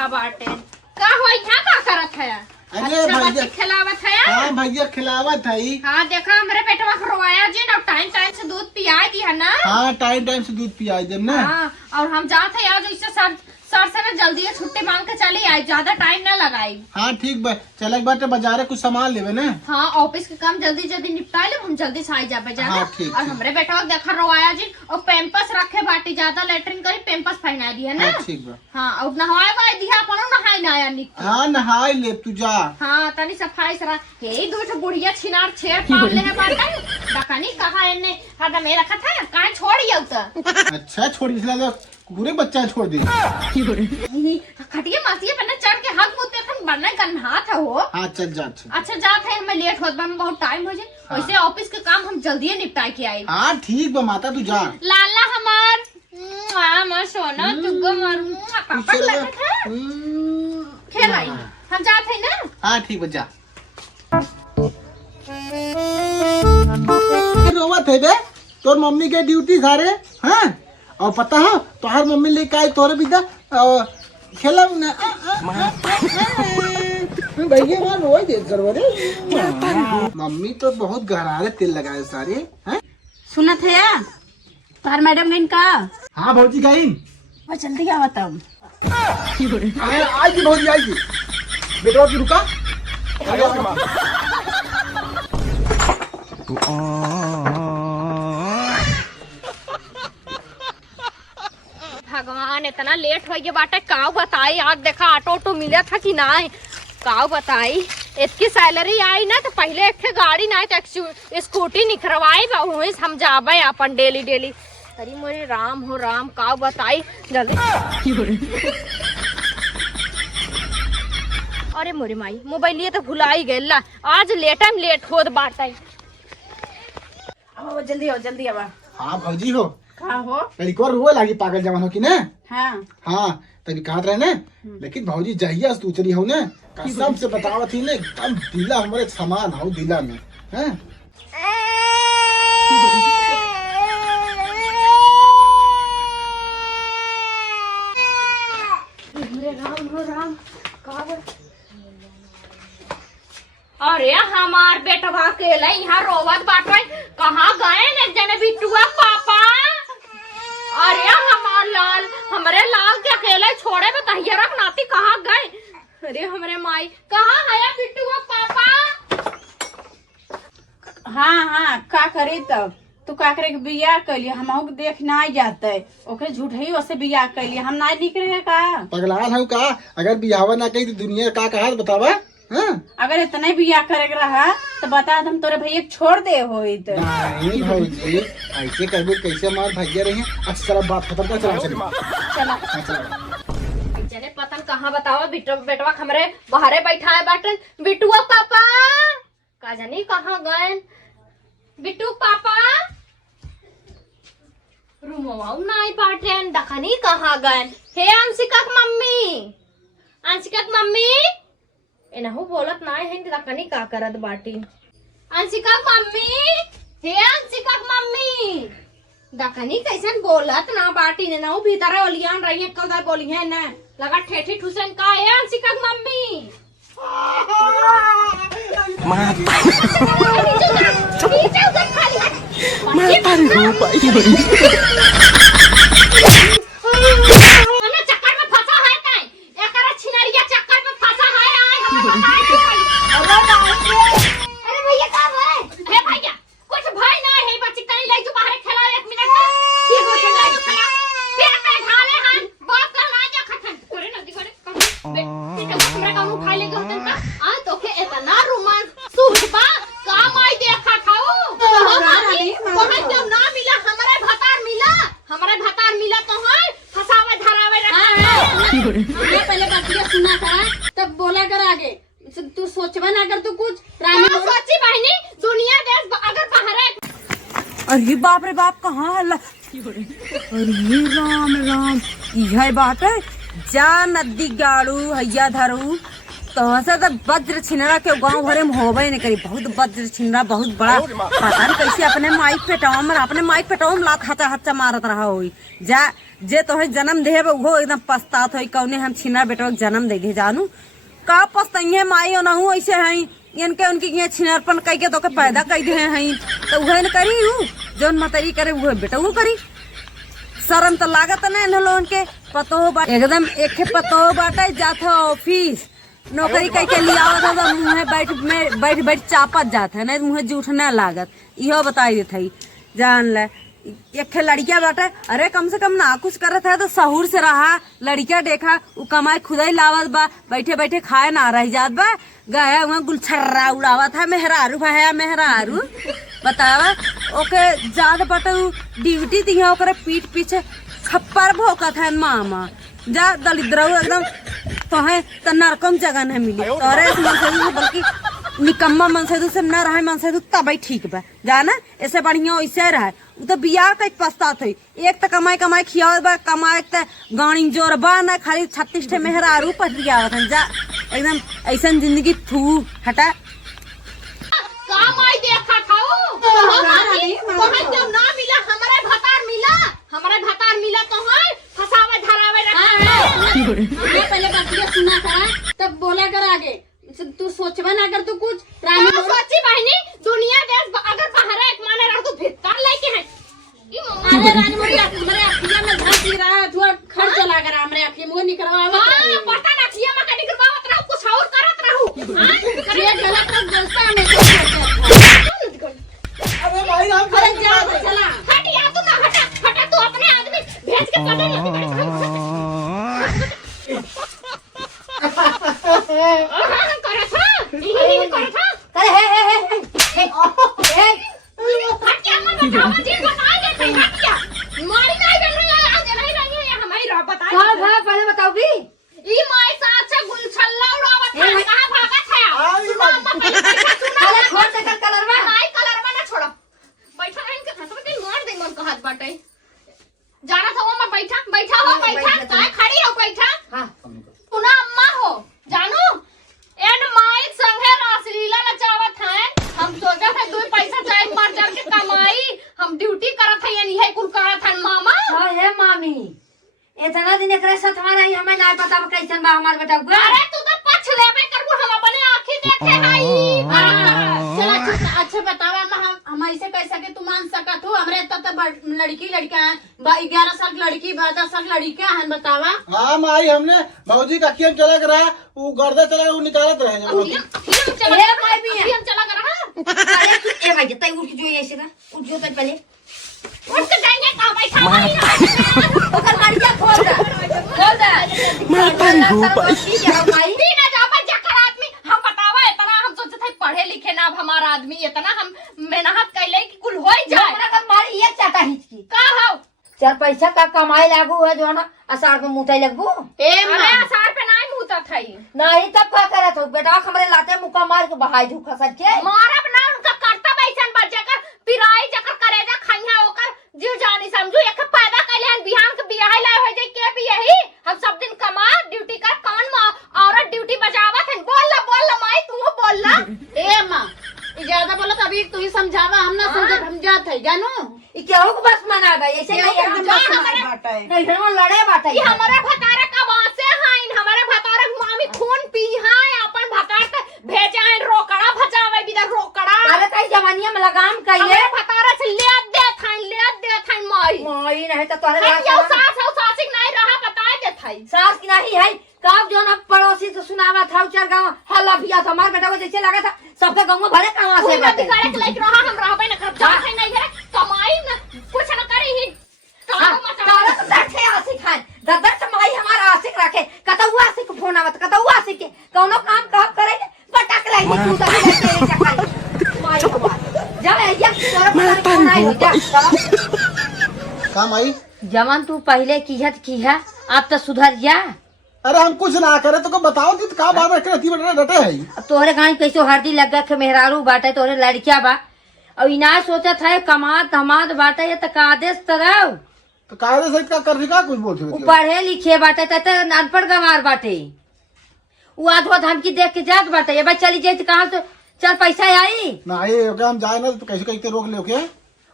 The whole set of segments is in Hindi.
बैठा बाटे। का हो यहाँ का करत है? अरे अच्छा भैया बच्चे खिलावत है? हाँ भैया खिलावत है। हाँ देखा हमारे पेटवा खरवाया जी ना, टाइम टाइम से दूध पिया दिया ना। हाँ टाइम टाइम से दूध पिया दे ना। हाँ और हम जाते आज इससे सर से ना जल्दी छुट्टी मांग के चली आई, ज्यादा टाइम ना लगाई। हाँ ठीक बा, चल एक बार बाजारे कुछ सामान लेवे ना। हाँ ऑफिस के काम जल्दी जल्दी निपटा ले, हम जल्दी से आई जाबे जाना। हाँ, ठीक, और ठीक। हमरे बेटा देखा रवाया जी और पेम्पस रखे बाटी, ज्यादा लेटरिन करी पेम्पस पहना दिया ना। हाँ ठीक बा। हाँ और नहाए वाए दिया अपन नहाए ना आया निक। हाँ नहाई ले तू जा। हाँ तनी सफाई सरा हे दो ठो बुढ़िया छिनार छेड़ पाल ले है बाटा दकानी कहा इन्ने हादा में रखा था काहे छोड़ियो त। अच्छा छोड़ इसला तो पूरे बच्चा छोड़ दे। खटिया मासिया पन्ना चढ़ के हाथ मुंह पे अपन बनना गन्हा था हो। हाँ चल जा। अच्छा जात है, हमें लेट होत बा, हमें बहुत टाइम हो जाए। हाँ। वैसे ऑफिस के काम हम जल्दी निपटा के आए। हाँ ठीक बा माता तू जा। लाला हमार मैं सोना तुगो मारू पापा चल लगा था खेल आई हम जात है ना। हाँ ठीक बा जा। रोवत है बे तोर मम्मी के ड्यूटी सारे। हाँ और पता है तोहर मम्मी लेके आई तोरे बिदा खेला ना भैया वहाँ रोई दे करवरे। मम्मी तो बहुत गहरारे तेल लगाए सारे। हैं सुना थे या तार मैडम गइन का? हाँ भौजी गई। वो जल्दी आवा तब। आएगी भौजी आएगी। बेटा की रुका। भगवान इतना लेट हो गया बाटा, काव बताई आज देखा ऑटो ऑटो मिला था कि नहीं, काव बताई इसकी सैलरी आई ना तो पहले एक गाड़ी ना तो स्कूटी निखरवाई वही हम जाबे अपन डेली डेली। अरे मोरे राम हो राम, काव बताई जल्दी। अरे मोरे माई मोबाइल ये तो भुलाई गई, आज लेट होत बाटा। अब जल्दी आवा। हाँ भौजी हो का हो? लड़की और रोए लागी पागल जवान हो कि ना। हाँ हाँ तभी कहा रहे ना, लेकिन भौजी जहिया तू चली हो ना कसम से बतावा थी ना एकदम दिला हमारे समान हो दिला में। हैं राम हो राम अरे हमार बेटवा अकेला यहाँ रोवत बाटे, कहाँ गए न जने बिटुआ पापा। अरे हमार लाल हमरे लाल के अकेले छोड़े में तहिया रख नाती कहाँ गए। अरे हमरे माई कहाँ है बिटुआ पापा। हाँ का करे तब तू का करे के बियाह कैलिए हम देख ना जाते ओकरे झूठही वैसे बियाह कैलिए हम ना निकले का पगलाल हूँ का, अगर बिहावा ना कही तो दुनिया का कहा बतावा। हाँ अगर इतना ही बियाह करे के रहा तो बता हम तोरे भैया छोड़ दे होई तो। नहीं भौजी ऐसे कहबो कैसे हमारे भैया रहे। अच्छा चलो बात खत्म कर चला चला हाँ, चलो। जने पतन कहाँ बताओ बेटवा हमरे बाहरे बैठा है बाटन बिटुआ पापा का जानी कहाँ गए। बिट्टू पापा रूमवा नहीं बाटन दखनी कहाँ गए। हे अंशिका की मम्मी, अंशिका की मम्मी एनहु बोलत नाय है दखनी का करत बाटी। अंशिका की मम्मी, हे अंशिका की मम्मी दखनी कैसन बोलत ना बाटी ने ना भीतर ओलियान रही है कल बोली है ना लगा ठेठी ठुसन का है अंशिका की मम्मी। चक्कर में फंसा है काई एकरा छिनरिया चक्कर में फंसा है अरे भैया का है हे भैया कुछ भय ना है बच्ची तनी ले जो बाहर खेला 1 मिनट ठीक हो चला जो खेला फिर पे ढाले हन बाप का ना जा खतन करे नदी करे बेटा हमरा का उठा ले गयो तन का आ तो के इतना रोमांस सुबह का माई देखा थाओ वहां जब ना मिला हमारे भतार मिला तो है फसावे धरावे रखा है। पहले बातिया सुना करा तब बोला कर आगे तू सोचवा ना कर तू कुछ रानी सोची बहनी दुनिया देश अगर बाहर है। अरे बाप रे बाप कहाँ हल्ला। अरे राम राम यह बात है जा नदी गाड़ू हैया धरू तो वैसे तो वज्र छिनरा के गांव भरे में होबे नहीं करी, बहुत वज्र छिनरा बहुत बड़ा, पता नहीं कैसे अपने माइक पेटाव में लात हचा हचा मारत रहा हुई। जा जे तोहे जन्म दे वो एकदम पछतात होई कौने हम छिनरा बेटवा के जन्म दे दे जानू का पछताइए माई और नहू ऐसे हैं इनके उनकी ये छिनरपन कह के तो के पैदा कर दे हैं तो वह न करी हूँ जौन मतरी करे वो बेटा वो करी। शर्म तो लागत ना इन लोगन के पतो एकदम एक पतो बाटे जात ऑफिस नौकरी कह के लिया मुँह बैठ चापत जात है, नहीं मुँह जूठ न लागत। इहो बताई देते जान ले एक लड़किया बाटे, अरे कम से कम ना कुछ करत है तो सहूर से रहा, लड़किया देखा वो कमाए खुदा ही लावत बा, बैठे बैठे खाए ना रह जात बा, गया वहाँ गुलछर्रा उड़ावत है मेहरारू भया मेहरारू बतावा ओके ज्यादा बाटे ड्यूटी दिया ओकरे पीठ पीछे खप्पर भोकत है मामा जा दलिद्रऊ एकदम तो है तो नरकम जगह नहीं मिली तोरे मनसेदू बल्कि निकम्मा मनसेदू से न रहे मनसेदू तब ठीक बा जाना ऐसे बढ़िया ऐसे रहे वो तो बियाह का पछतात हुई एक तो कमाई खियावत बा कमाए तो गाड़ी जोर बा ना खाली 36 ठे मेहरारू पटियावत है जा एकदम ऐसा जिंदगी थू हटा काम आई देखा खाओ वहां जब ना मिला हमारे भतार मिला तो है फसावे धरावे रखा पहले बात सुना करा तब बोला कर आगे तू सोचबा ना अगर तू कुछ रानी सोची बहनी दुनिया देश अगर बाहर एक माने रह तू भीतर लेके है अरे रानी मोरी हमरे अखिया में धस रहा है थोड़ा खर्च लगा रहा हमरे अखिया में निकलवावा हां पता ना अखिया में कदी करवावत रहू कुछ और करत रहू हां ये गलत तो बोलता है अरे भाई हम अरे जा चला हट या तू ना हटा तू अपने आदमी भेज के कदे करे था करे हे हट क्या मत बताओ जी बता देते हट क्या मारी नहीं बन रही है आज नहीं रही है हमारी रा बता हां पहले बताओ भी ई माई साथ से गुलछल्ला उड़ावत है कहां भागत है सुना अरे छोड़ दे कलर में नहीं कलर में ना छोड़ो बैठा है इनके हाथ में मार दे मन का हाथ बाटे जाना था वो मैं बैठा हो काय खड़ी हो बैठा हां सुना अम्मा हो जानू एन माई संगे रासलीला नचावत है हम सोचा था दो पैसा चाहे मर जाके के कमाई हम ड्यूटी करत है यही है कुल करत है मामा हां हे मामी इतना दिन एकरे साथ हमारा ही हमें ना पता कैसन बा हमार बेटा अरे तू तो पछ लेबे करबू हम अपने आंखी देखे हई चला अच्छा बतावा हम ऐसे कैसा के तू मान सकत हो हमरे त लड़का है 11 साल की लड़की 12 साल की लड़का है बतावा हाँ माई हमने भौजी का अखियन चला कर रहा वो गर्दा चला वो निकालत रहे हम चला कर रहा अरे तू ए भाई तई उठ जो ऐसे ना उठ जो तई पहले उठ के जाएंगे का बैठा ओकर गाड़िया खोल दे मैं तई हो भाई बिना जाबा जाकर आदमी हम बतावा इतना हम सोचते थे पढ़े लिखे ना अब हमारा आदमी इतना हम मेहनत कैले कि कुल हो जाए हमरा का मारी एक चाटा हिचकी का हो चार पैसा का कमाई लागू है जो ना असार में मुताई लगबू ए मैं असार पे नहीं मुता थई नहीं तब का करत हो बेटा हमरे लाते मुका मार के बहाई धुका सच के मारब ना उनका कर्तव्य ऐसन बचे कर पिराई जकर करेजा खइया ओकर जीव जानी समझू एक पैदा कैले बिहान के बियाह लाए हो जाई के भी यही हम सब दिन कमा ड्यूटी कर कौन औरत ड्यूटी बजावत है बोल ला माई तू बोल ला ए मां ज्यादा बोला तभी तू ही समझावा हम ना समझ हम जात है जानू ई केहू को बस मना गई ऐसे नहीं नहीं हम लड़े बाटे ये हमारे भतारे का वासे हैं हमारे भतारे मामी खून पी हैं अपन भतार के भेजा है रोकड़ा भजावे बिना रोकड़ा अरे कई जवानिया में लगाम कइले हमारे भतारे से ले दे थाई माई माई नहीं तो तोरे यो सास हो सासिक नहीं रहा बताए दे थाई सास की नहीं है कब जो ना पड़ोसी तो सुनावा था चार गांव हल्ला पिया था हमारे बेटा को जैसे लगा था सबके गांव में भरे कहां से बात करे के लाइक रहा हम रहबे न कर जा है नहीं है कमाई न कुछ न करी ही तारा तो बैठे आशिक है दादा कमाई हमारा आशिक रखे कतौआ आशिक फोन आवत कतौआ आशिक के कोनो काम कब करेंगे पटक लाई तू तो तेरे चक्कर माई बात जा ये तोरा फोन आई हो जा काम आई जवान तू पहले कीहत कीहा अब तो सुधर जा अरे हम कुछ ना करे तो को बताओ दी का बार बार करती बड़ा डटे है अब तोहरे गांव कैसे हरदी लग गया मेहरारू बाटे तोहरे लड़किया बा और इना सोचा था कमात हमाद बाटे ये तो आदेश तरह तो कायदे से का कर का कुछ बोलते पढ़े लिखे बाटे तते अनपढ़ गंवार बाटे वो आधवा धमकी देख के जात बाटे ये भाई चली जाए तो कहाँ से चल पैसा आई ना ये हो गया हम जाए ना तो कैसे कैसे रोक ले क्या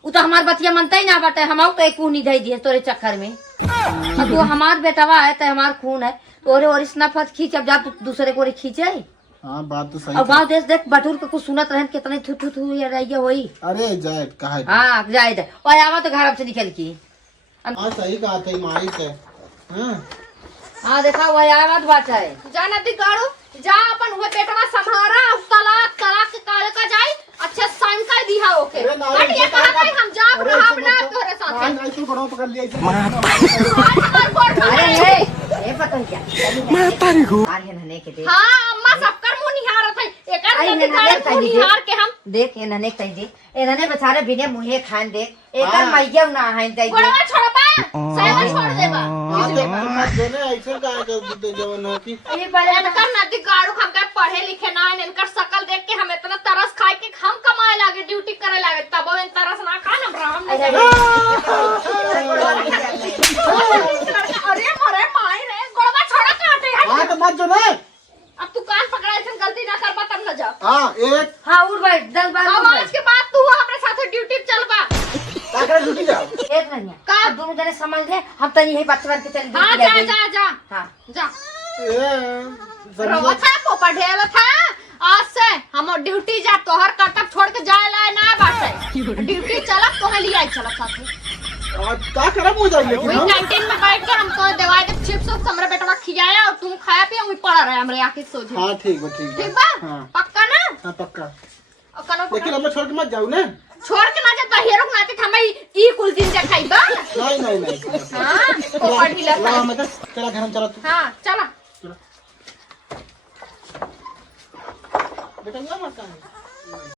वो तो हमार बतिया मनता ही ना बाटे हम कहीं खून नहीं दे दिए तोरे चक्कर में अब वो हमार बेटवा है तो हमार खून है तोरे और इस नफत खींच अब जा दूसरे को खींचे हाँ बात तो सही और गाँव देश देख बटूर के कुछ सुनत रहे कितने थू थू थू ये रही होई अरे जाए कहा हाँ जाए और आवा तो घर से निकल की हाँ सही कहा था माई से हाँ देखा वही आवाज बात है जा नदी गाड़ो जा अपन हुए पेटवा संभारा तलाक तलाक के काले का जाई अच्छे साइन कर दिया ओके अरे ना, हट ये ऐसे कहा कर- हम जा अरे रहा ऐसे अपना मत- तोरे साथ हाँ, नहीं, तू बड़ों पकड़ लिया इसे। अरे ये पता क्या अरे नने के देख हां अम्मा सबकर मुंह निहार थे एकर आई नदी नने गाड़ो देख मुंह लीजिए। निहार के हम देख ये नने कहीं जी ये नने बेचारे बिने मुहे खान देख एकर हाँ। मैया ना है दे गोड़वा छोड़ पा सही छोड़ देबा हाँ, तो तुम मत देना, ऐसे कहा कर देते जवान है कि ये पहले इनकर नदी गाड़ू हमके पढ़े लिखे ना है इनकर शकल देख के हम इतना तरस खाए के हम कमाए लागे ड्यूटी करे लागे तब इन तरस ना खा हम राम अरे अरे मरे माई रे गोड़वा छोड़ा काटे हाँ तो मत जो ना अब तू कान पकड़ा ऐसे गलती ना कर पा तब न जा हाँ एक हाँ उड़ भाई 10 बार अब आज के बाद तू हमारे साथ ड्यूटी चल बा ताकत ड्यूटी जाओ एक नहीं का दोनों जने समझ ले हम तो यही बच्चन के चल हां जा जा जा हां जा ए रवा था पोपा ढेल था आज से हम ड्यूटी जा तोहर कर्तव्य छोड़ के जाए लाए ना बाटे ड्यूटी चलत तोहे लिया चलत साथे क्या करब हो जाए लेकिन वही हम कैंटीन में बैठ कर हमको दवाई के चिप्स और हमरे बेटवा खिलाया और तुम खाया पिया वही पड़ा रहे हमरे आके सोझे हाँ ठीक है ठीक है ठीक बा हाँ पक्का ना हाँ पक्का और कनो लेकिन हमें छोड़ के मत जाओ ना छोड़ के ना जा हीरो नाते हमें ई कुल दिन से खाइबा नहीं नहीं नहीं हां पोपा ढीला ला मैं तेरा घर में चला तू हां चला बेटा ना मत